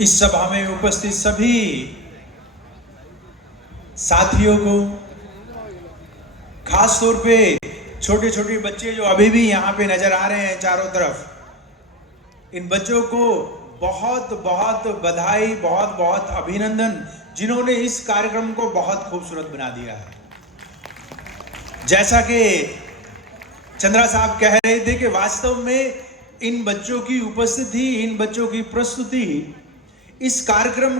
इस सभा में उपस्थित सभी साथियों को, खास तौर पे छोटे छोटे बच्चे जो अभी भी यहाँ पे नजर आ रहे हैं चारों तरफ, इन बच्चों को बहुत बहुत बधाई, बहुत बहुत अभिनंदन, जिन्होंने इस कार्यक्रम को बहुत खूबसूरत बना दिया है। जैसा कि चंद्रा साहब कह रहे थे कि वास्तव में इन बच्चों की उपस्थिति, इन बच्चों की प्रस्तुति इस कार्यक्रम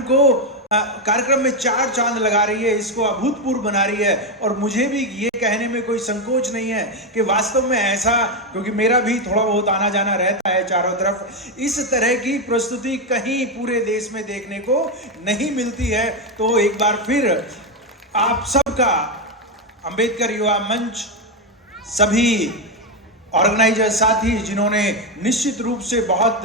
में चार चांद लगा रही है, इसको अभूतपूर्व बना रही है। और मुझे भी ये कहने में कोई संकोच नहीं है कि वास्तव में ऐसा, क्योंकि मेरा भी थोड़ा बहुत आना जाना रहता है चारों तरफ, इस तरह की प्रस्तुति कहीं पूरे देश में देखने को नहीं मिलती है। तो एक बार फिर आप सबका, अंबेडकर युवा मंच, सभी ऑर्गेनाइजर साथी जिन्होंने निश्चित रूप से बहुत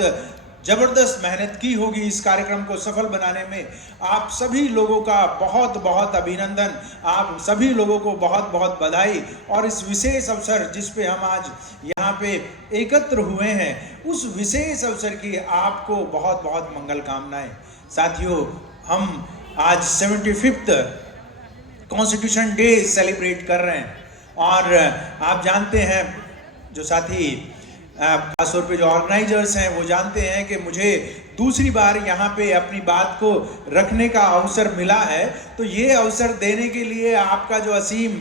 जबरदस्त मेहनत की होगी इस कार्यक्रम को सफल बनाने में, आप सभी लोगों का बहुत बहुत अभिनंदन, आप सभी लोगों को बहुत बहुत बधाई। और इस विशेष अवसर जिस पे हम आज यहाँ पे एकत्र हुए हैं, उस विशेष अवसर की आपको बहुत बहुत मंगल कामनाएं। साथियों, हम आज 75th कॉन्स्टिट्यूशन डे सेलिब्रेट कर रहे हैं। और आप जानते हैं, जो साथी खासतौर पे जो ऑर्गेनाइजर्स हैं, वो जानते हैं कि मुझे दूसरी बार यहाँ पे अपनी बात को रखने का अवसर मिला है। तो ये अवसर देने के लिए आपका जो असीम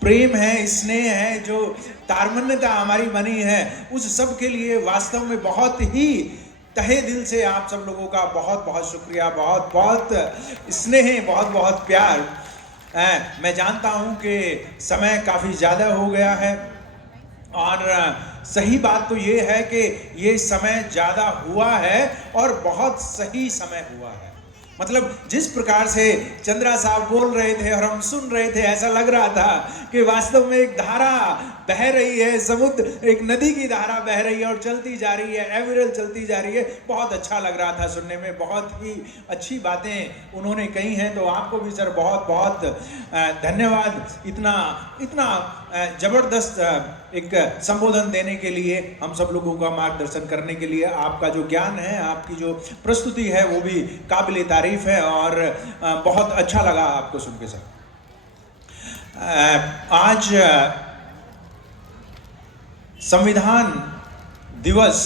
प्रेम है, स्नेह है, जो तारमन्यता हमारी बनी है, उस सब के लिए वास्तव में बहुत ही तहे दिल से आप सब लोगों का बहुत बहुत शुक्रिया, बहुत बहुत स्नेह, बहुत बहुत प्यार। मैं जानता हूँ कि समय काफ़ी ज़्यादा हो गया है, और सही बात तो ये है कि ये समय ज़्यादा हुआ है और बहुत सही समय हुआ है। मतलब जिस प्रकार से चंद्रा साहब बोल रहे थे और हम सुन रहे थे, ऐसा लग रहा था कि वास्तव में एक धारा बह रही है, समुद्र, एक नदी की धारा बह रही है और चलती जा रही है, एवरेल चलती जा रही है। बहुत अच्छा लग रहा था सुनने में, बहुत ही अच्छी बातें उन्होंने कही हैं। तो आपको भी सर बहुत बहुत धन्यवाद, इतना जबरदस्त एक संबोधन देने के लिए, हम सब लोगों का मार्गदर्शन करने के लिए। आपका जो ज्ञान है, आपकी जो प्रस्तुति है, वो भी काबिल तारीफ है और बहुत अच्छा लगा आपको सुन के सर। आज संविधान दिवस,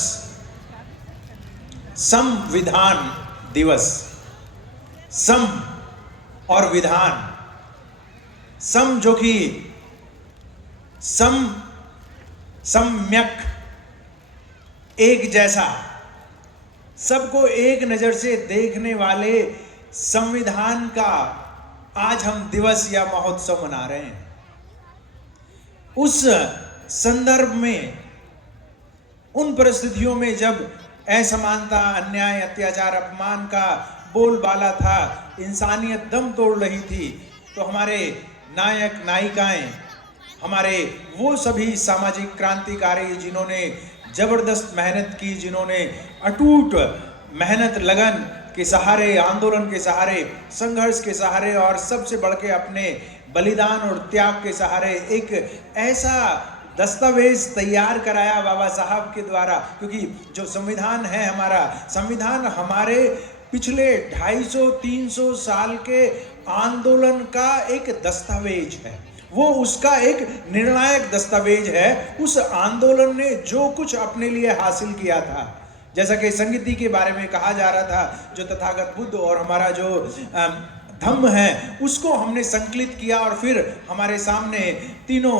संविधान दिवस, सम और विधान, सम जो कि सम्यक, एक जैसा, सबको एक नजर से देखने वाले संविधान का आज हम दिवस या महोत्सव मना रहे हैं। उस संदर्भ में, उन परिस्थितियों में जब असमानता, अन्याय, अत्याचार, अपमान का बोलबाला था, इंसानियत दम तोड़ रही थी, तो हमारे नायक नायिकाएं, हमारे वो सभी सामाजिक क्रांतिकारी जिन्होंने जबरदस्त मेहनत की, जिन्होंने अटूट मेहनत, लगन के सहारे, आंदोलन के सहारे, संघर्ष के सहारे और सबसे बढ़ के अपने बलिदान और त्याग के सहारे एक ऐसा दस्तावेज तैयार कराया बाबा साहब के द्वारा। क्योंकि जो संविधान है हमारा, संविधान हमारे पिछले 250-300 साल के आंदोलन का एक दस्तावेज है, वो उसका एक निर्णायक दस्तावेज है। उस आंदोलन ने जो कुछ अपने लिए हासिल किया था, जैसा कि संगीति के बारे में कहा जा रहा था, जो तथागत बुद्ध और हमारा जो धम्म है, उसको हमने संकलित किया और फिर हमारे सामने तीनों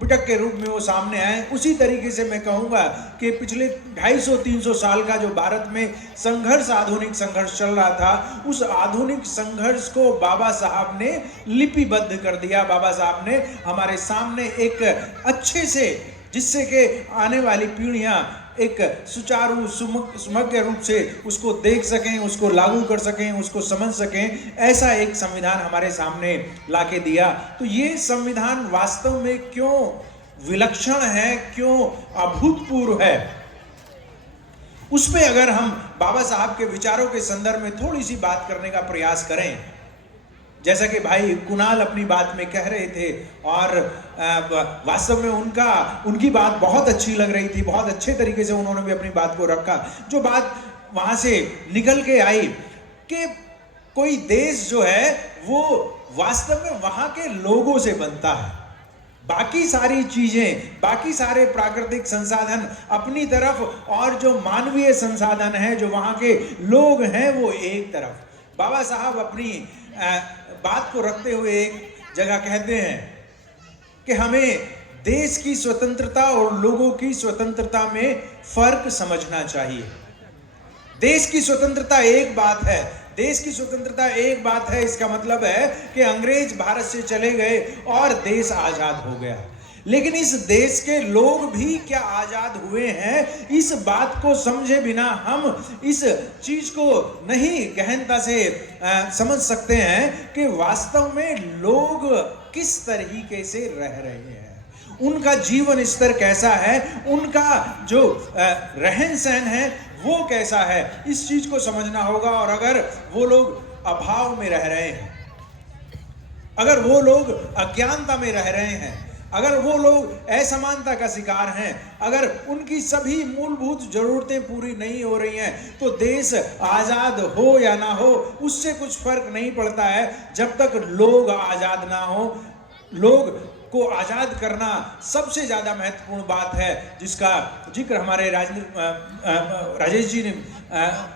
पिटक के रूप में वो सामने आए। उसी तरीके से मैं कहूँगा कि पिछले 250-300 साल का जो भारत में संघर्ष, आधुनिक संघर्ष चल रहा था, उस आधुनिक संघर्ष को बाबा साहब ने लिपिबद्ध कर दिया। बाबा साहब ने हमारे सामने एक अच्छे से, जिससे कि आने वाली पीढ़ियाँ एक सुचारू समग्र रूप से उसको देख सकें, उसको लागू कर सकें, उसको समझ सकें, ऐसा एक संविधान हमारे सामने लाके दिया। तो ये संविधान वास्तव में क्यों विलक्षण है, क्यों अभूतपूर्व है, उस पे अगर हम बाबा साहब के विचारों के संदर्भ में थोड़ी सी बात करने का प्रयास करें, जैसा कि भाई कुणाल अपनी बात में कह रहे थे, और वास्तव में उनकी बात बहुत अच्छी लग रही थी, बहुत अच्छे तरीके से उन्होंने भी अपनी बात को रखा। जो बात वहाँ से निकल के आई कि कोई देश जो है वो वास्तव में वहां के लोगों से बनता है। बाकी सारी चीजें, बाकी सारे प्राकृतिक संसाधन अपनी तरफ, और जो मानवीय संसाधन है, जो वहां के लोग हैं, वो एक तरफ। बाबा साहब अपनी बात को रखते हुए एक जगह कहते हैं कि हमें देश की स्वतंत्रता और लोगों की स्वतंत्रता में फर्क समझना चाहिए। देश की स्वतंत्रता एक बात है, देश की स्वतंत्रता एक बात है, इसका मतलब है कि अंग्रेज भारत से चले गए और देश आजाद हो गया। लेकिन इस देश के लोग भी क्या आजाद हुए हैं, इस बात को समझे बिना हम इस चीज को नहीं गहनता से समझ सकते हैं कि वास्तव में लोग किस तरीके से रह रहे हैं, उनका जीवन स्तर कैसा है, उनका जो रहन सहन है वो कैसा है। इस चीज को समझना होगा। और अगर वो लोग अभाव में रह रहे हैं, अगर वो लोग अज्ञानता में रह रहे हैं, अगर वो लोग असमानता का शिकार हैं, अगर उनकी सभी मूलभूत जरूरतें पूरी नहीं हो रही हैं, तो देश आजाद हो या ना हो उससे कुछ फर्क नहीं पड़ता है, जब तक लोग आजाद ना हो। लोग को आजाद करना सबसे ज्यादा महत्वपूर्ण बात है, जिसका जिक्र हमारे राजेश जी ने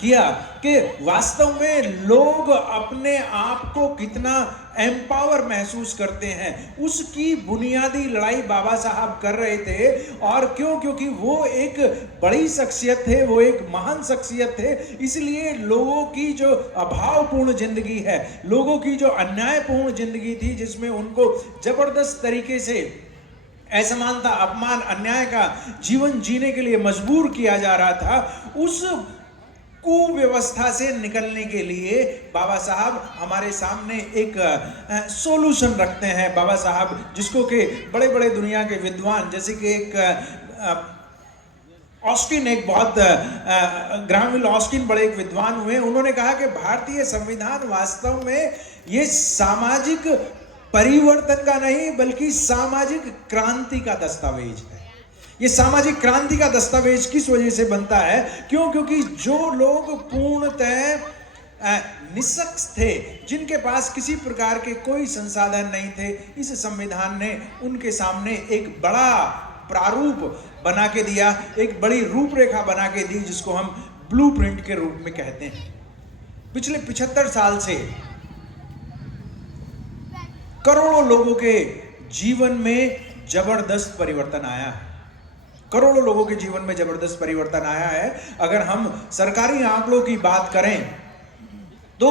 किया कि वास्तव में लोग अपने आप को कितना एम्पावर महसूस करते हैं, उसकी बुनियादी लड़ाई बाबा साहब कर रहे थे। और क्यों? क्योंकि वो एक बड़ी शख्सियत थे, वो एक महान शख्सियत थे, इसलिए लोगों की जो अभावपूर्ण जिंदगी है, लोगों की जो अन्यायपूर्ण जिंदगी थी, जिसमें उनको जबरदस्त तरीके से असमानता, अपमान, अन्याय का जीवन जीने के लिए मजबूर किया जा रहा था, उस कुव्यवस्था से निकलने के लिए बाबा साहब हमारे सामने एक सॉल्यूशन रखते हैं। बाबा साहब जिसको कि बड़े बड़े दुनिया के विद्वान, जैसे कि एक ऑस्टिन, एक बहुत ग्राहम ऑस्टिन बड़े एक विद्वान हुए, उन्होंने कहा कि भारतीय संविधान वास्तव में ये सामाजिक परिवर्तन का नहीं बल्कि सामाजिक क्रांति का दस्तावेज है। ये सामाजिक क्रांति का दस्तावेज किस वजह से बनता है? क्यों? क्योंकि जो लोग पूर्णतः निशक्त थे, जिनके पास किसी प्रकार के कोई संसाधन नहीं थे, इस संविधान ने उनके सामने एक बड़ा प्रारूप बना के दिया, एक बड़ी रूपरेखा बना के दी, जिसको हम ब्लूप्रिंट के रूप में कहते हैं। पिछले 75 साल से करोड़ों लोगों के जीवन में जबरदस्त परिवर्तन आया है, करोड़ों लोगों के जीवन में जबरदस्त परिवर्तन आया है। अगर हम सरकारी आंकड़ों की बात करें तो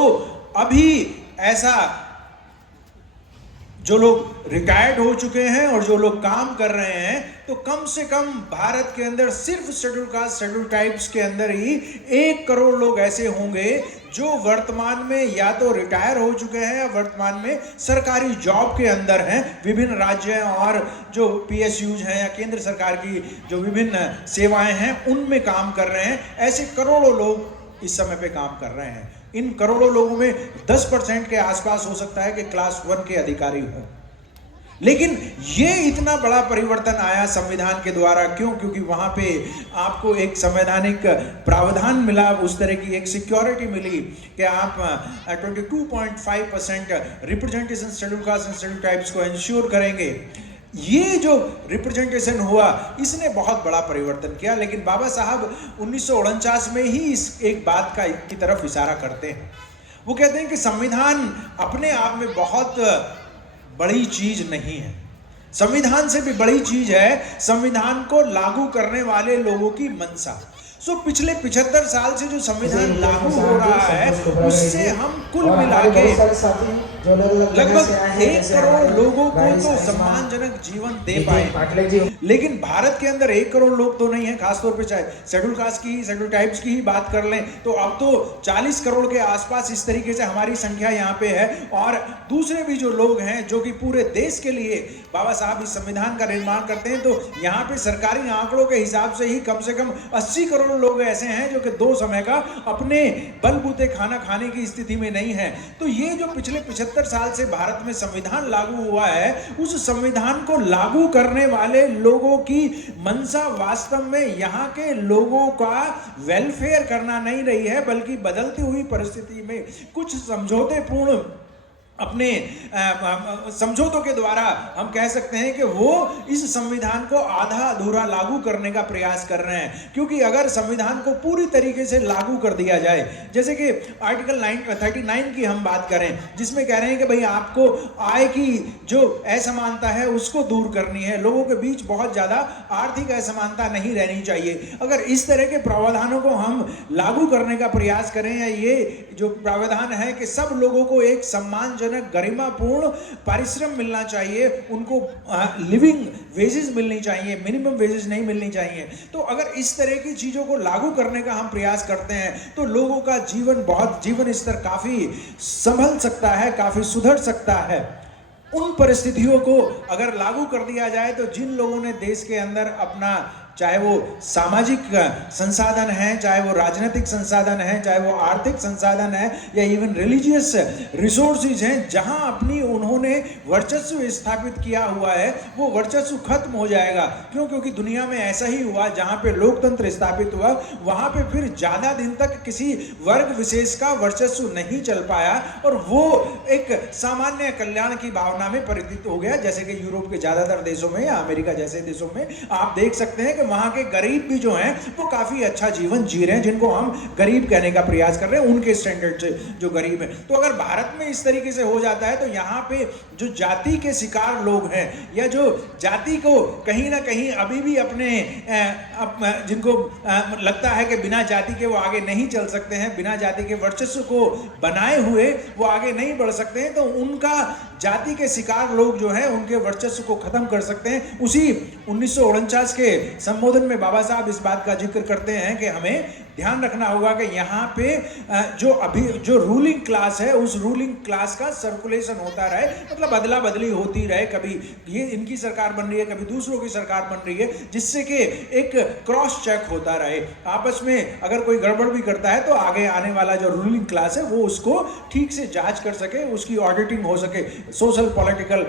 अभी ऐसा जो लोग रिटायर्ड हो चुके हैं और जो लोग काम कर रहे हैं, तो कम से कम भारत के अंदर सिर्फ शेड्यूल कास्ट, शेड्यूल ट्राइब्स के अंदर ही 1 करोड़ लोग ऐसे होंगे जो वर्तमान में या तो रिटायर हो चुके हैं या वर्तमान में सरकारी जॉब के अंदर हैं, विभिन्न राज्य और जो PSUs हैं या केंद्र सरकार की जो विभिन्न सेवाएं हैं उनमें काम कर रहे हैं। ऐसे करोड़ों लोग इस समय पे काम कर रहे हैं। इन करोड़ों लोगों में 10% के आसपास हो सकता है कि क्लास 1 के अधिकारी हों। लेकिन ये इतना बड़ा परिवर्तन आया संविधान के द्वारा। क्यों? क्योंकि वहां पे आपको एक संवैधानिक प्रावधान मिला, उस तरह की एक सिक्योरिटी मिली कि आप 22.5% representation schedule caste and schedule tribes को इंश्योर करेंगे। ये जो रिप्रेजेंटेशन हुआ, इसने बहुत बड़ा परिवर्तन किया। लेकिन बाबा साहब 1949 में ही इस एक बात की तरफ इशारा करते हैं। वो कहते हैं कि संविधान अपने आप में बहुत बड़ी चीज नहीं है, संविधान से भी बड़ी चीज है संविधान को लागू करने वाले लोगों की मंशा। पिछले 75 साल से जो संविधान लागू हो रहा है, उससे हम कुल मिला के लगभग 1 करोड़ लोगों को तो सम्मानजनक जीवन दे पाए। लेकिन भारत के अंदर 1 करोड़ लोग तो नहीं है, खासतौर पे चाहे शेड्यूल कास्ट की, शेड्यूल ट्राइब्स की ही बात कर लें तो अब तो 40 करोड़ के आसपास इस तरीके से हमारी संख्या यहाँ पे है। और दूसरे भी जो लोग हैं जो कि पूरे देश के लिए बाबा साहब इस संविधान का निर्माण करते हैं, तो यहाँ पे सरकारी आंकड़ों के हिसाब से ही कम से कम 80 करोड़ लोग ऐसे हैं जो कि 2 समय का अपने बलबूते खाना खाने की स्थिति में नहीं है। तो ये जो पिछले 75 75 साल से भारत में संविधान लागू हुआ है, उस संविधान को लागू करने वाले लोगों की मंशा वास्तव में यहाँ के लोगों का वेलफेयर करना नहीं रही है, बल्कि बदलती हुई परिस्थिति में कुछ समझौतेपूर्ण अपने समझौतों के द्वारा हम कह सकते हैं कि वो इस संविधान को आधा अधूरा लागू करने का प्रयास कर रहे हैं। क्योंकि अगर संविधान को पूरी तरीके से लागू कर दिया जाए, जैसे कि आर्टिकल 39 की हम बात करें, जिसमें कह रहे हैं कि भाई आपको आय की जो असमानता है उसको दूर करनी है, लोगों के बीच बहुत ज़्यादा आर्थिक असमानता नहीं रहनी चाहिए। अगर इस तरह के प्रावधानों को हम लागू करने का प्रयास करें, या ये जो प्रावधान है कि सब लोगों को एक सम्मान गरिमापूर्ण परिश्रम मिलना चाहिए, उनको लिविंग वेजेस मिलनी चाहिए, मिनिमम वेजेस नहीं मिलनी चाहिए, तो अगर इस तरह की चीजों को लागू करने का हम प्रयास करते हैं तो लोगों का जीवन स्तर काफी संभल सकता है, काफी सुधर सकता है। उन परिस्थितियों को अगर लागू कर दिया जाए तो जिन लोगों ने देश के अंदर अपना, चाहे वो सामाजिक संसाधन है, चाहे वो राजनीतिक संसाधन है, चाहे वो आर्थिक संसाधन है, या इवन रिलीजियस रिसोर्सेज हैं, जहां अपनी उन्होंने वर्चस्व स्थापित किया हुआ है, वो वर्चस्व खत्म हो जाएगा। क्यों? क्योंकि दुनिया में ऐसा ही हुआ, जहां पे लोकतंत्र स्थापित हुआ वहां पे फिर ज्यादा दिन तक किसी वर्ग विशेष का वर्चस्व नहीं चल पाया, और वो एक सामान्य कल्याण की भावना में परिवर्तित हो गया। जैसे कि यूरोप के ज्यादातर देशों में या अमेरिका जैसे देशों में आप देख सकते हैं कि वहां के गरीब भी जो हैं वो काफी अच्छा जीवन जी रहे हैं, जिनको हम गरीब कहने का प्रयास कर रहे हैं, उनके स्टैंडर्ड से जो गरीब हैं। तो अगर भारत में इस तरीके से हो जाता है तो यहाँ पे जो जाति के शिकार लोग हैं, या जो जाति को कहीं ना कहीं अभी भी अपने जिनको लगता है कि बिना जाति के वो आगे नहीं चल सकते हैं, बिना जाति के वर्चस्व को बनाए हुए वो आगे नहीं बढ़ सकते हैं, तो उनका जाति के शिकार लोग जो हैं उनके वर्चस्व को खत्म कर सकते हैं। उसी 1949 के संबोधन में बाबा साहब इस बात का जिक्र करते हैं कि हमें ध्यान रखना होगा कि यहाँ पे जो रूलिंग क्लास है, उस रूलिंग क्लास का सर्कुलेशन होता रहे, मतलब अदला बदली होती रहे, कभी ये इनकी सरकार बन रही है, कभी दूसरों की सरकार बन रही है, जिससे कि एक क्रॉस चेक होता रहे। आपस में अगर कोई गड़बड़ भी करता है तो आगे आने वाला जो रूलिंग क्लास है वो उसको ठीक से जांच कर सके, उसकी ऑडिटिंग हो सके, सोशल पॉलिटिकल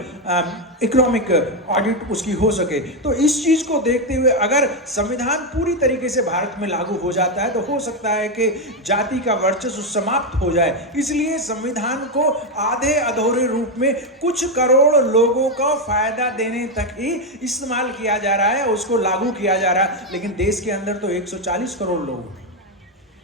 इकोनॉमिक ऑडिट उसकी हो सके। तो इस चीज को देखते हुए अगर संविधान पूरी तरीके से भारत में लागू हो जाता है तो हो सकता है कि जाति का वर्चस्व समाप्त हो जाए। इसलिए संविधान को आधे अधूरे रूप में कुछ करोड़ लोगों को फायदा देने तक ही इस्तेमाल किया जा रहा है, उसको लागू किया जा रहा है। लेकिन देश के अंदर तो 140 करोड़ लोग,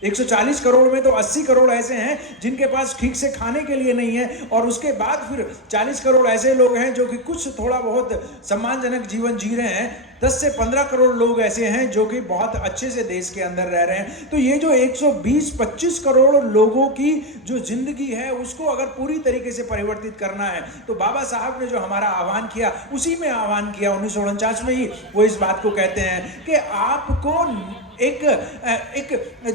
140 करोड़ में तो 80 करोड़ ऐसे हैं जिनके पास ठीक से खाने के लिए नहीं है, और उसके बाद फिर 40 करोड़ ऐसे लोग हैं जो कि कुछ थोड़ा बहुत सम्मानजनक जीवन जी रहे हैं। 10 से 15 करोड़ लोग ऐसे हैं जो कि बहुत अच्छे से देश के अंदर रह रहे हैं। तो ये जो 120-25 करोड़ लोगों की जो जिंदगी है उसको अगर पूरी तरीके से परिवर्तित करना है तो बाबा साहब ने जो हमारा आह्वान किया उसी में आह्वान किया। 1949 में ही वो इस बात को कहते हैं कि आपको एक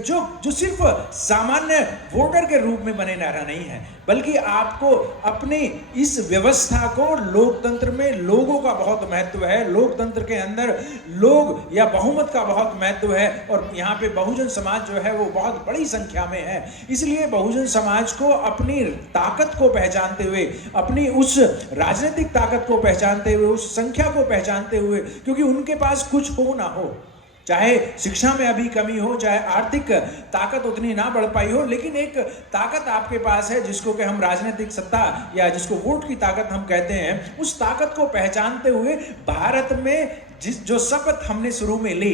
जो सिर्फ सामान्य वोटर के रूप में बने रहना नहीं है, बल्कि आपको अपनी इस व्यवस्था को, लोकतंत्र में लोगों का बहुत महत्व है, लोकतंत्र के अंदर लोग या बहुमत का बहुत महत्व है, और यहाँ पे बहुजन समाज जो है वो बहुत बड़ी संख्या में है। इसलिए बहुजन समाज को अपनी ताकत को पहचानते हुए, अपनी उस राजनीतिक ताकत को पहचानते हुए, उस संख्या को पहचानते हुए, क्योंकि उनके पास कुछ हो ना हो, चाहे शिक्षा में अभी कमी हो, चाहे आर्थिक ताकत उतनी ना बढ़ पाई हो, लेकिन एक ताकत आपके पास है जिसको कि हम राजनीतिक सत्ता या जिसको वोट की ताकत हम कहते हैं, उस ताकत को पहचानते हुए भारत में जो शपथ हमने शुरू में ली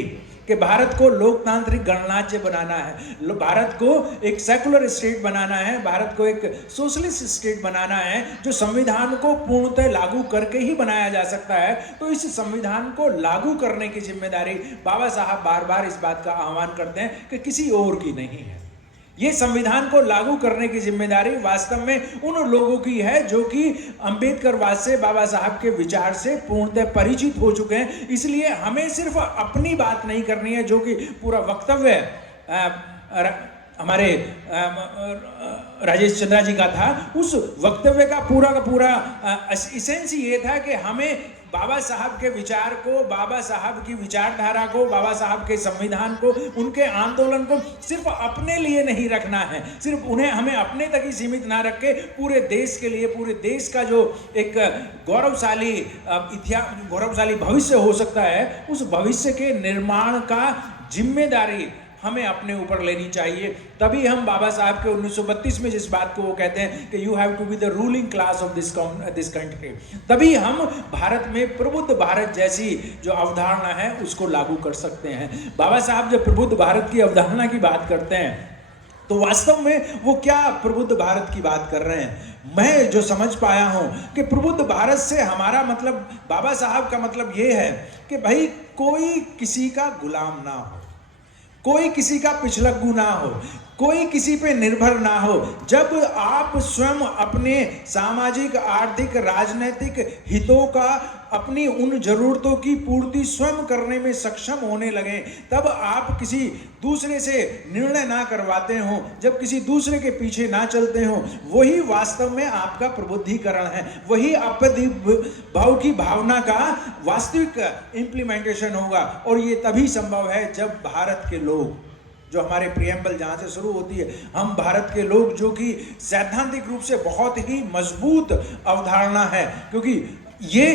कि भारत को लोकतांत्रिक गणराज्य बनाना है, भारत को एक सेकुलर स्टेट बनाना है, भारत को एक सोशलिस्ट स्टेट बनाना है, जो संविधान को पूर्णतः लागू करके ही बनाया जा सकता है। तो इस संविधान को लागू करने की जिम्मेदारी बाबा साहब बार बार इस बात का आह्वान करते हैं कि किसी और की नहीं है। ये संविधान को लागू करने की जिम्मेदारी वास्तव में उन लोगों की है जो कि अंबेडकरवाद से, बाबा साहब के विचार से पूर्णतः परिचित हो चुके हैं। इसलिए हमें सिर्फ अपनी बात नहीं करनी है, जो कि पूरा वक्तव्य हमारे राजेश चंद्रा जी का था, उस वक्तव्य का पूरा इसेंस ये था कि हमें बाबा साहब के विचार को, बाबा साहब की विचारधारा को, बाबा साहब के संविधान को, उनके आंदोलन को सिर्फ अपने लिए नहीं रखना है, सिर्फ उन्हें हमें अपने तक ही सीमित ना रख के पूरे देश के लिए, पूरे देश का जो एक गौरवशाली इतिहास, गौरवशाली भविष्य हो सकता है, उस भविष्य के निर्माण का जिम्मेदारी हमें अपने ऊपर लेनी चाहिए। तभी हम बाबा साहब के 1932 में जिस बात को वो कहते हैं कि you have to be the ruling class of this country, तभी हम भारत में प्रबुद्ध भारत जैसी जो अवधारणा है उसको लागू कर सकते हैं। बाबा साहब जब प्रबुद्ध भारत की अवधारणा की बात करते हैं तो वास्तव में वो क्या प्रबुद्ध भारत की बात कर रहे हैं? मैं जो समझ पाया हूं कि प्रबुद्ध भारत से हमारा मतलब, बाबा साहब का मतलब ये है कि भाई कोई किसी का गुलाम ना हो, कोई किसी का पिछलग्गू ना हो, कोई किसी पे निर्भर ना हो। जब आप स्वयं अपने सामाजिक, आर्थिक, राजनीतिक हितों का, अपनी उन जरूरतों की पूर्ति स्वयं करने में सक्षम होने लगे, तब आप किसी दूसरे से निर्णय ना करवाते हो, जब किसी दूसरे के पीछे ना चलते हो, वही वास्तव में आपका प्रबुद्धीकरण है, वही आपदी भाव की भावना का वास्तविक इंप्लीमेंटेशन होगा। और ये तभी संभव है जब भारत के लोग, जो हमारे प्रियम्बल जहाँ से शुरू होती है, हम भारत के लोग, जो कि सैद्धांतिक रूप से बहुत ही मजबूत अवधारणा है, क्योंकि ये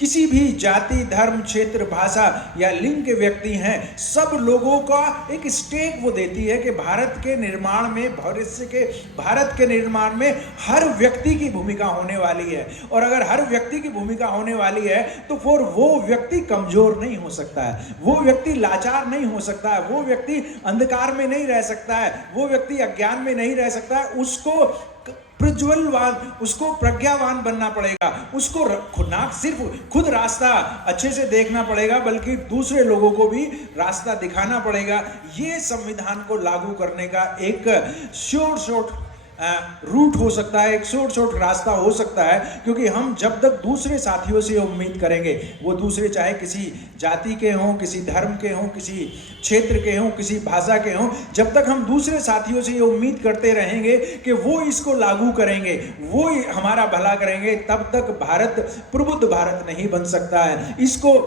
किसी भी जाति, धर्म, क्षेत्र, भाषा या लिंग के व्यक्ति हैं, सब लोगों का एक स्टेक वो देती है कि भारत के निर्माण में, भविष्य के भारत के निर्माण में हर व्यक्ति की भूमिका होने वाली है। और अगर हर व्यक्ति की भूमिका होने वाली है तो फिर वो व्यक्ति कमजोर नहीं हो सकता है, वो व्यक्ति लाचार नहीं हो सकता है, वो व्यक्ति अंधकार में नहीं रह सकता है, वो व्यक्ति अज्ञान में नहीं रह सकता है। उसको प्रज्वलवान, उसको प्रज्ञावान बनना पड़ेगा, उसको ना सिर्फ खुद रास्ता अच्छे से देखना पड़ेगा बल्कि दूसरे लोगों को भी रास्ता दिखाना पड़ेगा। ये संविधान को लागू करने का एक शॉर्ट रूट हो सकता है, एक शॉर्ट रास्ता हो सकता है, क्योंकि हम जब तक दूसरे साथियों से उम्मीद करेंगे, वो दूसरे चाहे किसी जाति के हों, किसी धर्म के हों, किसी क्षेत्र के हों, किसी भाषा के हों, जब तक हम दूसरे साथियों से ये उम्मीद करते रहेंगे कि वो इसको लागू करेंगे, वो हमारा भला करेंगे, तब तक भारत प्रबुद्ध भारत नहीं बन सकता है। इसको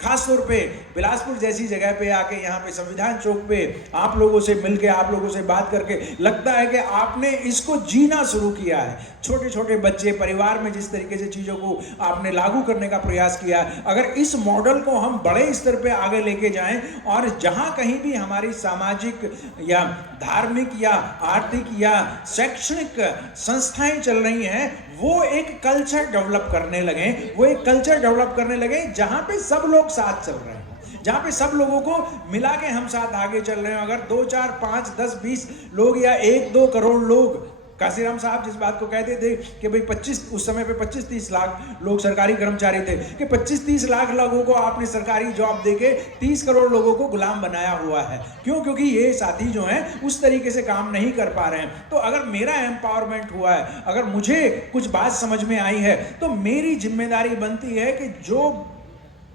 खासतौर पे बिलासपुर जैसी जगह पे आके, यहाँ पे संविधान चौक पे आप लोगों से मिलके, आप लोगों से बात करके लगता है कि आपने इसको जीना शुरू किया है। छोटे छोटे बच्चे, परिवार में जिस तरीके से चीज़ों को आपने लागू करने का प्रयास किया है, अगर इस मॉडल को हम बड़े स्तर पे आगे लेके जाएं और जहाँ कहीं भी हमारी सामाजिक या धार्मिक या आर्थिक या शैक्षणिक संस्थाएं चल रही हैं, वो एक कल्चर डेवलप करने लगे, वो एक कल्चर डेवलप करने लगे जहाँ पे सब लोग साथ चल रहे हैं, जहाँ पे सब लोगों को मिला के हम साथ आगे चल रहे हैं। अगर 2, 4, 5, 10, 20 लोग या 1-2 करोड़ लोग, काशीराम साहब जिस बात को कहते थे कि भाई 25, उस समय पे 25-30 लाख लोग सरकारी कर्मचारी थे, कि 25-30 लाख लोगों को आपने सरकारी जॉब देके 30 करोड़ लोगों को गुलाम बनाया हुआ है। क्यों? क्योंकि ये साथी जो हैं उस तरीके से काम नहीं कर पा रहे हैं। तो अगर मेरा एम्पावरमेंट हुआ है, अगर मुझे कुछ बात समझ में आई है, तो मेरी जिम्मेदारी बनती है कि जो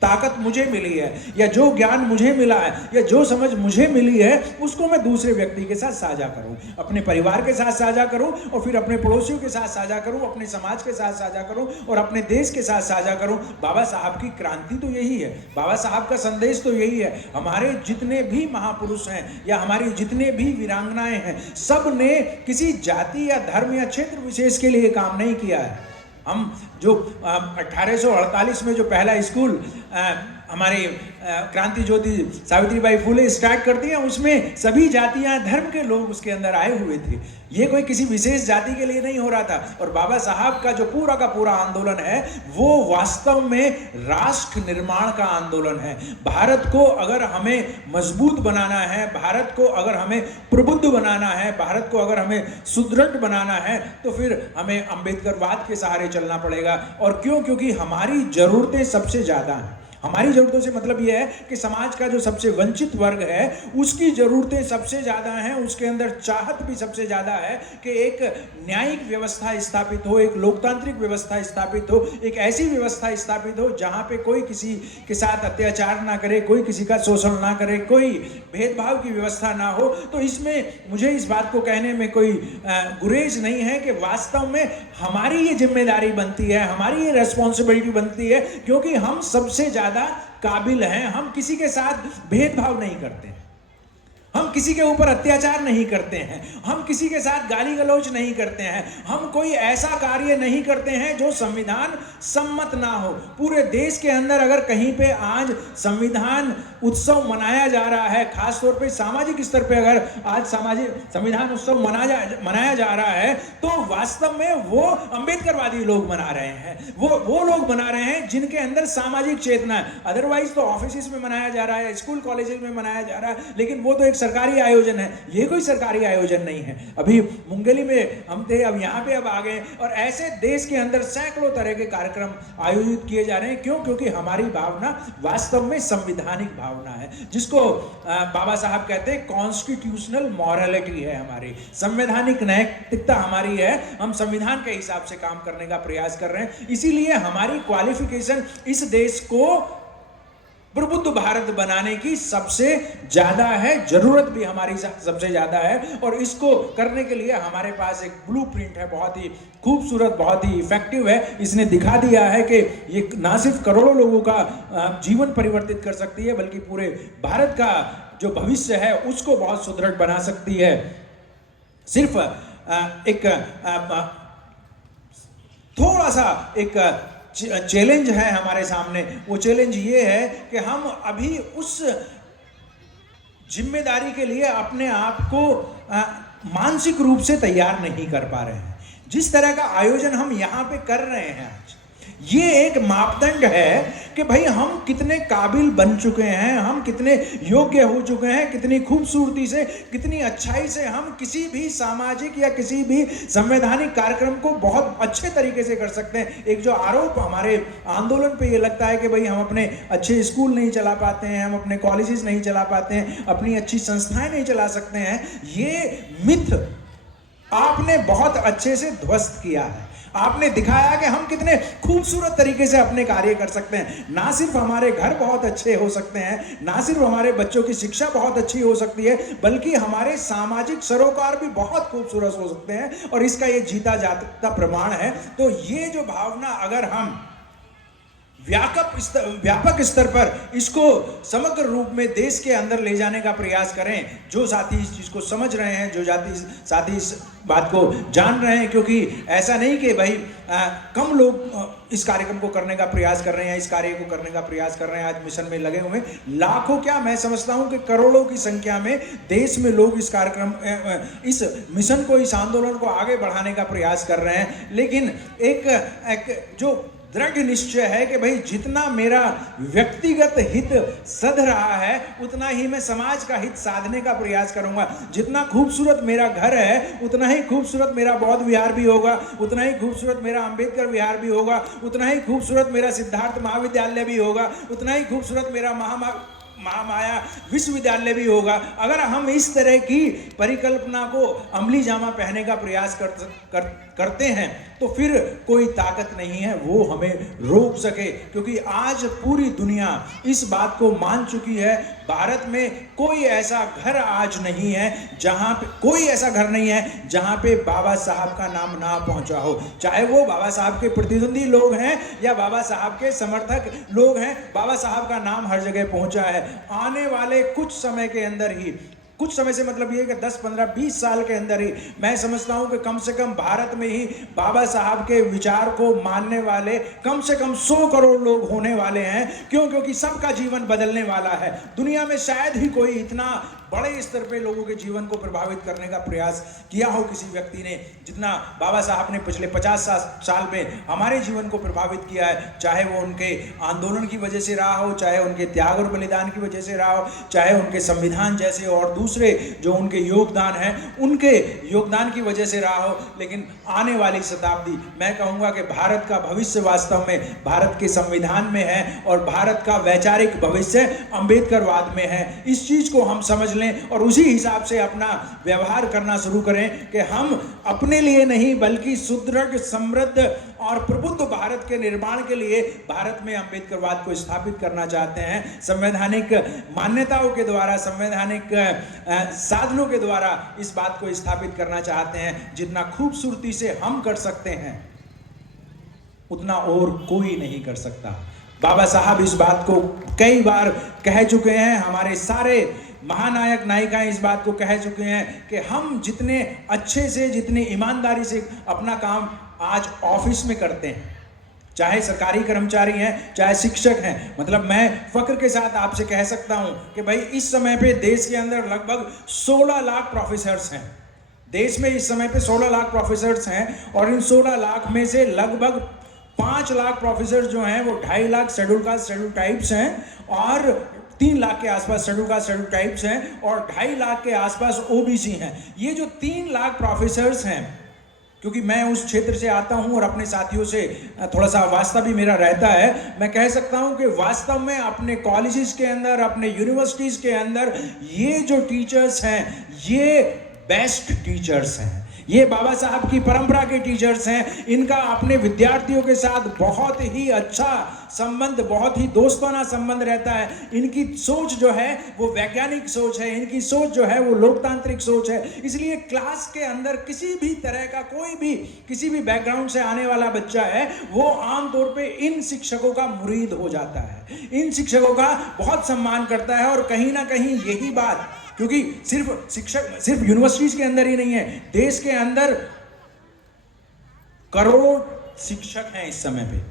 ताकत मुझे मिली है या जो ज्ञान मुझे मिला है या जो समझ मुझे मिली है, उसको मैं दूसरे व्यक्ति के साथ साझा करूं, अपने परिवार के साथ साझा करूं, और फिर अपने पड़ोसियों के साथ साझा करूं, अपने समाज के साथ साझा करूं, और अपने देश के साथ साझा करूं। बाबा साहब की क्रांति तो यही है, बाबा साहब का संदेश तो यही है। हमारे जितने भी महापुरुष हैं या हमारी जितने भी वीरांगनाएं हैं, सब ने किसी जाति या धर्म या क्षेत्र विशेष के लिए काम नहीं किया है। हम जो 1848 में जो पहला स्कूल हमारी क्रांति ज्योति सावित्रीबाई फुले स्टार्ट करती हैं, उसमें सभी जातियां, धर्म के लोग उसके अंदर आए हुए थे। ये कोई किसी विशेष जाति के लिए नहीं हो रहा था। और बाबा साहब का जो पूरा का पूरा आंदोलन है, वो वास्तव में राष्ट्र निर्माण का आंदोलन है। भारत को अगर हमें मजबूत बनाना है, भारत को अगर हमें प्रबुद्ध बनाना है, भारत को अगर हमें सुदृढ़ बनाना है, तो फिर हमें अंबेडकरवाद के सहारे चलना पड़ेगा। और क्यों? क्योंकि हमारी जरूरतें सबसे ज्यादा हैं, हमारी जरूरतों से मतलब यह है कि समाज का जो सबसे वंचित वर्ग है उसकी जरूरतें सबसे ज्यादा हैं, उसके अंदर चाहत भी सबसे ज्यादा है कि एक न्यायिक व्यवस्था स्थापित हो, एक लोकतांत्रिक व्यवस्था स्थापित हो, एक ऐसी व्यवस्था स्थापित हो जहां पे कोई किसी के साथ अत्याचार ना करे, कोई किसी का शोषण ना करे, कोई भेदभाव की व्यवस्था ना हो। तो इसमें मुझे इस बात को कहने में कोई गुरेज नहीं है कि वास्तव में हमारी ये जिम्मेदारी बनती है, हमारी ये रेस्पॉन्सिबिलिटी बनती है, क्योंकि हम सबसे ज्यादा काबिल हैं। हम किसी के साथ भेदभाव नहीं करते, हम किसी के ऊपर अत्याचार नहीं करते हैं, हम किसी के साथ गाली गलौज नहीं करते हैं, हम कोई ऐसा कार्य नहीं करते हैं जो संविधान सम्मत ना हो। पूरे देश के अंदर अगर कहीं पे आज संविधान उत्सव मनाया जा रहा है, खासतौर पे सामाजिक स्तर पे अगर आज सामाजिक संविधान उत्सव मनाया जा रहा है, तो वास्तव में वो अंबेडकरवादी लोग मना रहे हैं, वो लोग मना रहे हैं जिनके अंदर सामाजिक चेतना है। अदरवाइज तो ऑफिस में मनाया जा रहा है, स्कूल कॉलेजेस में मनाया जा रहा है, लेकिन वो तो एक सरकारी आयोजन है, ये कोई सरकारी आयोजन नहीं है। अभी मुंगेली में हम थे, अब यहाँ पे अब आ गए, और ऐसे देश के अंदर सैकड़ों तरह के कार्यक्रम आयोजित किए जा रहे हैं। क्यों? क्योंकि हमारी भावना वास्तव में संवैधानिक भावना है, जिसको बाबा साहब कहते हैं कॉन्स्टिट्यूशनल मॉरलिटी है, हमारी संवैधानिक नैतिकता हमारी है। हम संविधान के हिसाब से काम करने का प्रयास कर रहे हैं, इसीलिए हमारी क्वालिफिकेशन इस देश को प्रबुद्ध भारत बनाने की सबसे ज्यादा है, जरूरत भी हमारी सबसे ज्यादा है, और इसको करने के लिए हमारे पास एक ब्लूप्रिंट है, बहुत ही खूबसूरत, बहुत ही इफेक्टिव है। इसने दिखा दिया है कि ये ना सिर्फ करोड़ों लोगों का जीवन परिवर्तित कर सकती है, बल्कि पूरे भारत का जो भविष्य है उसको बहुत सुदृढ़ बना सकती है। सिर्फ एक थोड़ा सा एक चैलेंज है हमारे सामने। वो चैलेंज ये है कि हम अभी उस जिम्मेदारी के लिए अपने आप को मानसिक रूप से तैयार नहीं कर पा रहे हैं। जिस तरह का आयोजन हम यहाँ पे कर रहे हैं आज, ये एक मापदंड है कि भाई हम कितने काबिल बन चुके हैं, हम कितने योग्य हो चुके हैं, कितनी खूबसूरती से, कितनी अच्छाई से हम किसी भी सामाजिक या किसी भी संवैधानिक कार्यक्रम को बहुत अच्छे तरीके से कर सकते हैं। एक जो आरोप हमारे आंदोलन पे ये लगता है कि भाई हम अपने अच्छे स्कूल नहीं चला पाते हैं, हम अपने कॉलेजेस नहीं चला पाते हैं, अपनी अच्छी संस्थाएं नहीं चला सकते हैं, ये मिथ आपने बहुत अच्छे से ध्वस्त किया है। आपने दिखाया कि हम कितने खूबसूरत तरीके से अपने कार्य कर सकते हैं। ना सिर्फ हमारे घर बहुत अच्छे हो सकते हैं, ना सिर्फ हमारे बच्चों की शिक्षा बहुत अच्छी हो सकती है, बल्कि हमारे सामाजिक सरोकार भी बहुत खूबसूरत हो सकते हैं, और इसका ये जीता जागता प्रमाण है। तो ये जो भावना अगर हम व्यापक स्तर पर इसको समग्र रूप में देश के अंदर ले जाने का प्रयास करें, जो साथी इस चीज को समझ रहे हैं, जो साथी इस बात को जान रहे हैं, क्योंकि ऐसा नहीं कि भाई कम लोग इस कार्यक्रम को करने का प्रयास कर रहे हैं, इस कार्य को करने का प्रयास कर रहे हैं, आज मिशन में लगे हुए लाखों, क्या मैं समझता हूं कि करोड़ों की संख्या में देश में लोग इस कार्यक्रम, इस मिशन को, इस आंदोलन को आगे बढ़ाने का प्रयास कर रहे हैं। लेकिन एक जो दृढ़ निश्चय है कि भाई जितना मेरा व्यक्तिगत हित सध रहा है, उतना ही मैं समाज का हित साधने का प्रयास करूंगा। जितना खूबसूरत मेरा घर है, उतना ही खूबसूरत मेरा बौद्ध विहार भी होगा, उतना ही खूबसूरत मेरा अंबेडकर विहार भी होगा, उतना ही खूबसूरत मेरा सिद्धार्थ महाविद्यालय भी होगा, उतना ही खूबसूरत मेरा महामाया विश्वविद्यालय भी होगा। अगर हम इस तरह की परिकल्पना को अमली जामा पहनने का प्रयास करते हैं, तो फिर कोई ताकत नहीं है वो हमें रोक सके, क्योंकि आज पूरी दुनिया इस बात को मान चुकी है। भारत में कोई ऐसा घर आज नहीं है जहां पे, कोई ऐसा घर नहीं है जहां पे बाबा साहब का नाम ना पहुंचा हो, चाहे वो बाबा साहब के प्रतिद्वंदी लोग हैं या बाबा साहब के समर्थक लोग हैं, बाबा साहब का नाम हर जगह पहुंचा है। आने वाले कुछ समय के अंदर ही, कुछ समय से मतलब ये कि 10, 15, 20 साल के अंदर ही मैं समझता हूं कि कम से कम भारत में ही बाबा साहब के विचार को मानने वाले कम से कम 100 करोड़ लोग होने वाले हैं। क्यों? क्योंकि सबका जीवन बदलने वाला है। दुनिया में शायद ही कोई इतना बड़े स्तर पे लोगों के जीवन को प्रभावित करने का प्रयास किया हो किसी व्यक्ति ने, जितना बाबा साहब ने पिछले 50 साल में हमारे जीवन को प्रभावित किया है, चाहे वो उनके आंदोलन की वजह से रहा हो, चाहे उनके त्याग और बलिदान की वजह से रहा हो, चाहे उनके संविधान जैसे और दूसरे जो उनके योगदान हैं उनके योगदान की वजह से रहा हो, लेकिन आने वाली शताब्दी, मैं कहूँगा कि भारत का भविष्य वास्तव में भारत के संविधान में है और भारत का वैचारिक भविष्य अंबेडकरवाद में है। इस चीज को हम समझ लें और उसी हिसाब से अपना व्यवहार करना शुरू करें कि हम अपने लिए नहीं बल्कि सुदृढ़, समृद्ध और प्रबुद्ध भारत के निर्माण के लिए भारत में अंबेडकरवाद को स्थापित करना चाहते हैं। संवैधानिक मान्यताओं के द्वारा, संवैधानिक साधनों के द्वारा इस बात को स्थापित करना चाहते हैं। जितना खूबसूरती से हम कर सकते हैं उतना और कोई नहीं कर सकता। बाबा साहब इस बात को कई बार कह चुके हैं, हमारे सारे महानायक नायिकाएं इस बात को कह चुके हैं कि हम जितने अच्छे से, जितनी ईमानदारी से अपना काम आज ऑफिस में करते हैं, चाहे सरकारी कर्मचारी हैं, चाहे शिक्षक हैं, मतलब मैं फख्र के साथ आपसे कह सकता हूं कि भाई इस समय पे देश के अंदर लगभग 16 लाख प्रोफेसर्स हैं। देश में इस समय पे 16 लाख प्रोफेसर्स हैं और इन 16 लाख में से लगभग 5 लाख प्रोफेसर जो हैं वो 2.5 lakh schedule caste schedule types हैं और 3 लाख के आसपास शेड्यूल कास्ट शेड्यूल टाइप्स हैं और 2.5 लाख के आसपास ओबीसी हैं। ये जो 3 लाख प्रोफेसर्स हैं, क्योंकि मैं उस क्षेत्र से आता हूं और अपने साथियों से थोड़ा सा वास्ता भी मेरा रहता है, मैं कह सकता हूं कि वास्तव में अपने कॉलेजेस के अंदर, अपने यूनिवर्सिटीज के अंदर ये जो टीचर्स हैं ये बेस्ट टीचर्स हैं। ये बाबा साहब की परंपरा के टीचर्स हैं। इनका अपने विद्यार्थियों के साथ बहुत ही अच्छा संबंध, बहुत ही दोस्ताना संबंध रहता है। इनकी सोच जो है वो वैज्ञानिक सोच है, इनकी सोच जो है वो लोकतांत्रिक सोच है। इसलिए क्लास के अंदर किसी भी तरह का कोई भी किसी भी बैकग्राउंड से आने वाला बच्चा है वो आमतौर पे इन शिक्षकों का मुरीद हो जाता है, इन शिक्षकों का बहुत सम्मान करता है। और कहीं ना कहीं यही बात, क्योंकि सिर्फ शिक्षक सिर्फ यूनिवर्सिटीज के अंदर ही नहीं है, देश के अंदर करोड़ों शिक्षक हैं इस समय पे,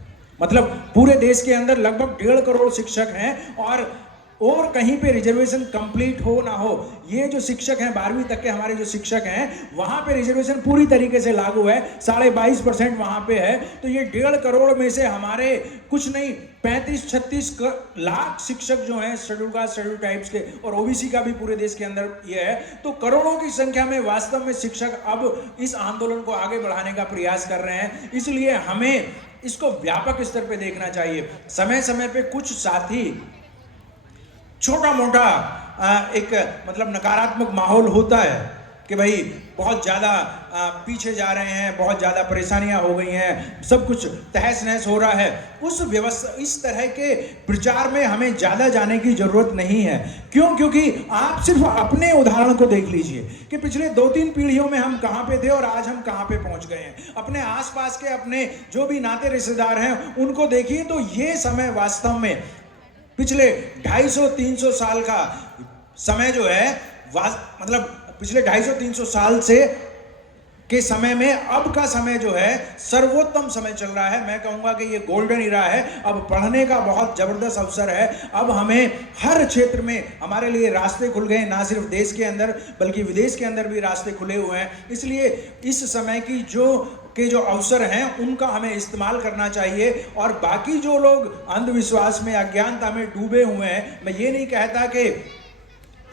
मतलब पूरे देश के अंदर लगभग 1.5 करोड़ शिक्षक हैं और कहीं पे रिजर्वेशन कंप्लीट हो ना हो, ये जो शिक्षक हैं 12वीं तक के हमारे जो शिक्षक हैं वहां पे रिजर्वेशन पूरी तरीके से लागू है, 22.5% वहां पे है। तो ये 1.5 करोड़ में से हमारे कुछ नहीं 35-36 लाख शिक्षक जो हैं शेड्यूल कास्ट शेड्यूल टाइप्स के और ओबीसी का भी पूरे देश के अंदर ये है। तो करोड़ों की संख्या में वास्तव में शिक्षक अब इस आंदोलन को आगे बढ़ाने का प्रयास कर रहे हैं। इसलिए हमें इसको व्यापक स्तर पे देखना चाहिए। समय समय पे कुछ साथी छोटा मोटा एक मतलब नकारात्मक माहौल होता है कि भाई बहुत ज़्यादा पीछे जा रहे हैं, बहुत ज़्यादा परेशानियां हो गई हैं, सब कुछ तहस नहस हो रहा है। उस व्यवस्था, इस तरह के प्रचार में हमें ज़्यादा जाने की ज़रूरत नहीं है। क्यों? क्योंकि आप सिर्फ अपने उदाहरण को देख लीजिए कि पिछले 2-3 पीढ़ियों में हम कहाँ पे थे और आज हम कहाँ पे पहुँच गए हैं। अपने आसपास के अपने जो भी नाते रिश्तेदार हैं उनको देखिए, तो ये समय वास्तव में पिछले 250-300 साल का समय जो है मतलब पिछले 250-300 साल से के समय में अब का समय जो है सर्वोत्तम समय चल रहा है। मैं कहूंगा कि ये गोल्डन इरा है। अब पढ़ने का बहुत जबरदस्त अवसर है। अब हमें हर क्षेत्र में हमारे लिए रास्ते खुल गए, ना सिर्फ देश के अंदर बल्कि विदेश के अंदर भी रास्ते खुले हुए हैं। इसलिए इस समय की जो अवसर हैं उनका हमें इस्तेमाल करना चाहिए। और बाकी जो लोग अंधविश्वास में, अज्ञानता में डूबे हुए हैं, मैं ये नहीं कहता कि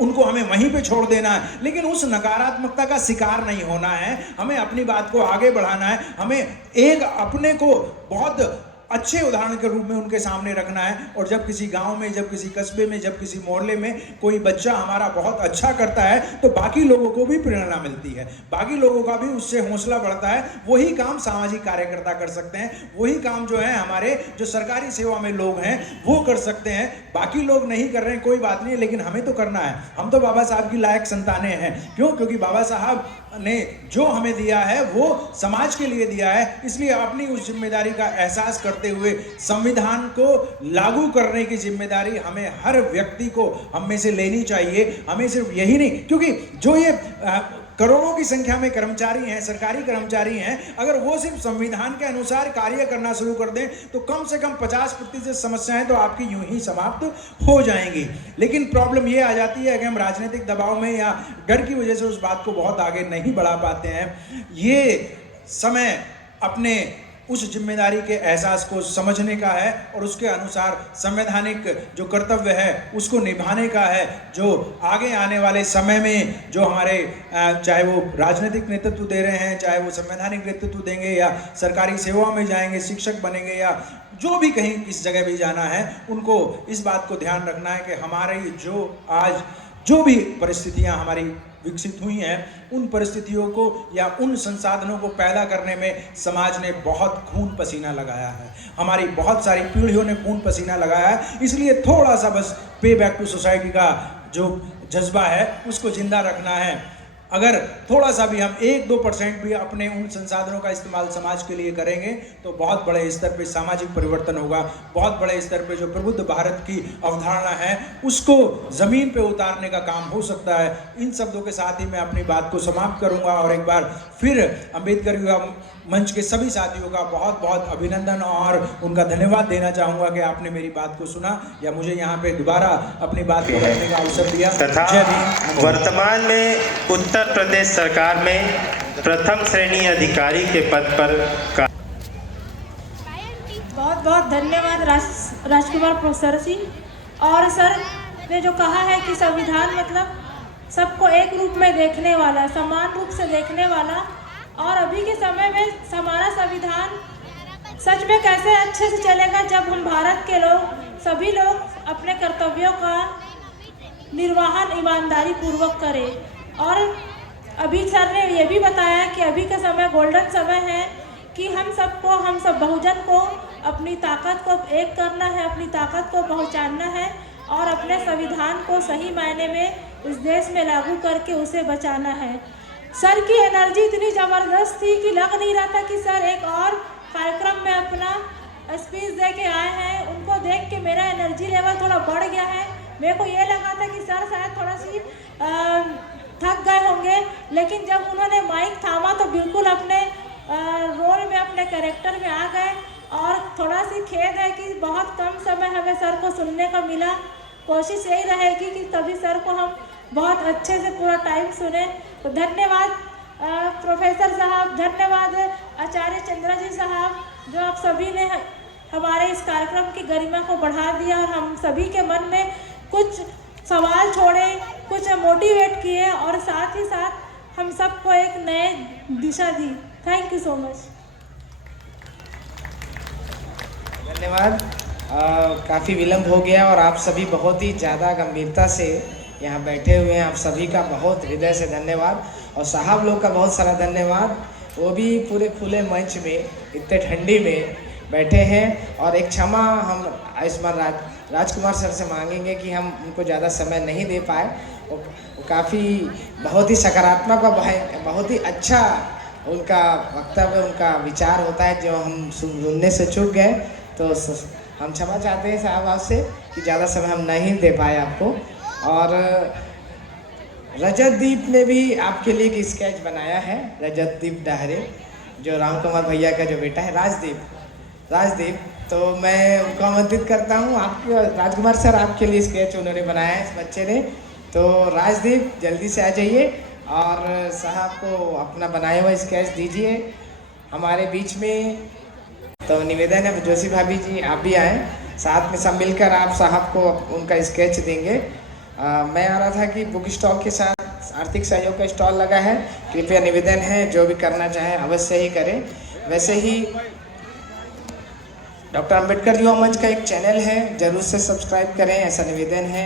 उनको हमें वहीं पे छोड़ देना है, लेकिन उस नकारात्मकता का शिकार नहीं होना है। हमें अपनी बात को आगे बढ़ाना है। हमें एक अपने को बहुत अच्छे उदाहरण के रूप में उनके सामने रखना है। और जब किसी गांव में, जब किसी कस्बे में, जब किसी मोहल्ले में कोई बच्चा हमारा बहुत अच्छा करता है तो बाकी लोगों को भी प्रेरणा मिलती है, बाकी लोगों का भी उससे हौसला बढ़ता है। वही काम सामाजिक कार्यकर्ता कर सकते हैं, वही काम जो है हमारे जो सरकारी सेवा में लोग हैं वो कर सकते हैं। बाकी लोग नहीं कर रहे हैं, कोई बात नहीं, लेकिन हमें तो करना है। हम तो बाबा साहब की लायक संतानें हैं। क्यों? क्योंकि बाबा साहब ने जो हमें दिया है वो समाज के लिए दिया है। इसलिए अपनी उस जिम्मेदारी का एहसास करते हुए संविधान को लागू करने की जिम्मेदारी हमें हर व्यक्ति को हम में से लेनी चाहिए। हमें सिर्फ यही नहीं, क्योंकि जो ये करोड़ों की संख्या में कर्मचारी हैं, सरकारी कर्मचारी हैं, अगर वो सिर्फ संविधान के अनुसार कार्य करना शुरू कर दें तो कम से कम 50% समस्याएं तो आपकी यूं ही समाप्त हो जाएंगी। लेकिन प्रॉब्लम ये आ जाती है कि हम राजनीतिक दबाव में या डर की वजह से उस बात को बहुत आगे नहीं बढ़ा पाते हैं। ये समय अपने उस जिम्मेदारी के एहसास को समझने का है और उसके अनुसार संवैधानिक जो कर्तव्य है उसको निभाने का है, जो आगे आने वाले समय में जो हमारे चाहे वो राजनीतिक नेतृत्व दे रहे हैं, चाहे वो संवैधानिक नेतृत्व देंगे या सरकारी सेवा में जाएंगे, शिक्षक बनेंगे या जो भी कहीं किस जगह भी जाना है, उनको इस बात को ध्यान रखना है कि हमारे जो आज जो भी परिस्थितियां हमारी विकसित हुई हैं, उन परिस्थितियों को या उन संसाधनों को पैदा करने में समाज ने बहुत खून पसीना लगाया है। हमारी बहुत सारी पीढ़ियों ने खून पसीना लगाया है। इसलिए थोड़ा सा बस पे बैक टू सोसाइटी का जो जज्बा है उसको जिंदा रखना है। अगर थोड़ा सा भी हम 1-2% भी अपने उन संसाधनों का इस्तेमाल समाज के लिए करेंगे तो बहुत बड़े स्तर पे सामाजिक परिवर्तन होगा। बहुत बड़े स्तर पे जो प्रबुद्ध भारत की अवधारणा है उसको ज़मीन पे उतारने का काम हो सकता है। इन शब्दों के साथ ही मैं अपनी बात को समाप्त करूंगा और एक बार फिर अम्बेडकर युवा मंच के सभी साथियों का बहुत बहुत अभिनंदन और उनका धन्यवाद देना चाहूँगा कि आपने मेरी बात को सुना या मुझे यहाँ पे दोबारा अपनी बात को रखने का अवसर दिया। तथा वर्तमान में उत्तर प्रदेश सरकार में प्रथम श्रेणी अधिकारी के पद पर बहुत बहुत धन्यवाद राजकुमार प्रोफेसर जी। और सर ने जो कहा है कि संविधान मतलब सबको एक रूप में देखने वाला, समान रूप से देखने वाला, और अभी के समय में हमारा संविधान सच में कैसे अच्छे से चलेगा जब हम भारत के लोग सभी लोग अपने कर्तव्यों का निर्वहन ईमानदारी पूर्वक करें। और अभी सर ने ये भी बताया कि अभी का समय गोल्डन समय है कि हम सब बहुजन को अपनी ताकत को एक करना है, अपनी ताकत को पहुंचाना है और अपने संविधान को सही मायने में इस देश में लागू करके उसे बचाना है। सर की एनर्जी इतनी ज़बरदस्त थी कि लग नहीं रहा था कि सर एक और कार्यक्रम में अपना स्पीच दे के आए हैं। उनको देख के मेरा एनर्जी लेवल थोड़ा बढ़ गया है। मेरे को ये लगा था कि सर शायद थोड़ा सी थक गए होंगे, लेकिन जब उन्होंने माइक थामा तो बिल्कुल अपने रोल में, अपने कैरेक्टर में आ गए। और थोड़ा सी खेद है कि बहुत कम समय हमें सर को सुनने का मिला। कोशिश यही रहेगी कि तभी सर को हम बहुत अच्छे से पूरा टाइम सुने। तो धन्यवाद प्रोफेसर साहब, धन्यवाद आचार्य चंद्रा जी साहब, जो आप सभी ने हमारे इस कार्यक्रम की गरिमा को बढ़ा दिया और हम सभी के मन में कुछ सवाल छोड़े, कुछ मोटिवेट किए और साथ ही साथ हम सबको एक नए दिशा दी। Thank you so much. धन्यवाद। काफ़ी विलम्ब हो गया और आप सभी बहुत ही ज़्यादा गंभीरता से यहाँ बैठे हुए हैं। आप सभी का बहुत हृदय से धन्यवाद और साहब लोग का बहुत सारा धन्यवाद। वो भी पूरे खुले मंच में इतने ठंडी में बैठे हैं। और एक क्षमा हम आयुष्मान राजकुमार सर से मांगेंगे कि हम उनको ज़्यादा समय नहीं दे पाए। वो काफ़ी बहुत ही सकारात्मक और बहुत ही अच्छा उनका वक्तव्य, उनका विचार होता है जो हम सुनने से चूक गए। तो हम क्षमा चाहते हैं साहब आपसे कि ज़्यादा समय हम नहीं दे पाए आपको। और रजतदीप ने भी आपके लिए एक स्केच बनाया है, रजतदीप डाहरे, जो राम कुमार भैया का जो बेटा है राजदीप। तो मैं उनको आमंत्रित करता हूँ। आपके राजकुमार सर आपके लिए स्केच उन्होंने बनाया है इस बच्चे ने। तो राजदीप जल्दी से आ जाइए और साहब को अपना बनाया हुआ स्केच दीजिए हमारे बीच में। तो निवेदन है जोशी भाभी जी आप भी आएँ, साथ में सब मिलकर आप साहब को उनका स्केच देंगे। मैं आ रहा था कि बुक स्टॉल के साथ आर्थिक सहयोग का स्टॉल लगा है, कृपया निवेदन है जो भी करना चाहे अवश्य ही करें। वैसे ही डॉक्टर अंबेडकर युवा मंच का एक चैनल है, जरूर से सब्सक्राइब करें, ऐसा निवेदन है।